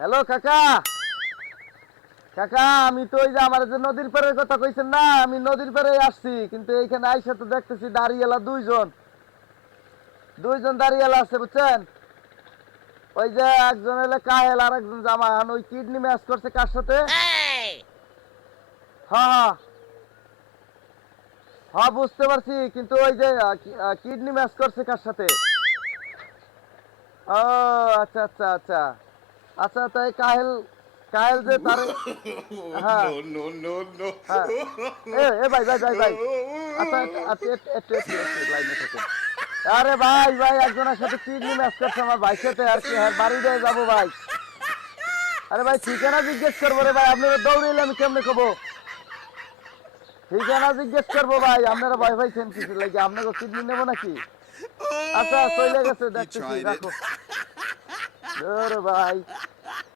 Hello কাকা, কাকা আমি তো ওই যে আমার যে নদীর পাড়ের কথা কইছেন না, আমি নদীর পাড়ে আসছি, কিন্তু এইখানে আইসা তো দেখতেছি দাঁড়িয়েলা দুইজন, দুইজন দাঁড়িয়েলা আছে বুঝছেন। ওই যে একজন হলে কাহেল আর একজন জামান, ওই কিডনি ম্যাচ করছে কার সাথে? হ্যাঁ হ্যাঁ হ্যাঁ বুঝতে পারছি, কিন্তু ওই যে কিডনি ম্যাচ করছে কার সাথে? ও আচ্ছা আচ্ছা আচ্ছা আচ্ছা, তাই কাহেল, কাহেল যে তার, হ্যাঁ no, no, no, no. হ্যাঁ, এ ভাই ভাই ভাই ভাই, আচ্ছা আচ্ছা আচ্ছা, একটু লাইনে থাকুন। আরে ভাই ভাই, একজনের সাথে কিডনি ম্যাচ করছে আমার ভাই সাথে, আর কি হ্যাঁ বাড়ি দিয়ে যাবো ভাই। আরে ভাই ঠিকানা জিজ্ঞেস করবো রে ভাই, আপনারা দৌড়িলে আমি কেমনে কবো? ঠিকানা জিজ্ঞেস করবো ভাই, আপনারা ভয় পাইছেন কিছু লাগে, আপনাকে কিডনি নেবো নাকি? আচ্ছা চলে গেছে You দেখতেছি, tried it. রাখো। ধর ভাই।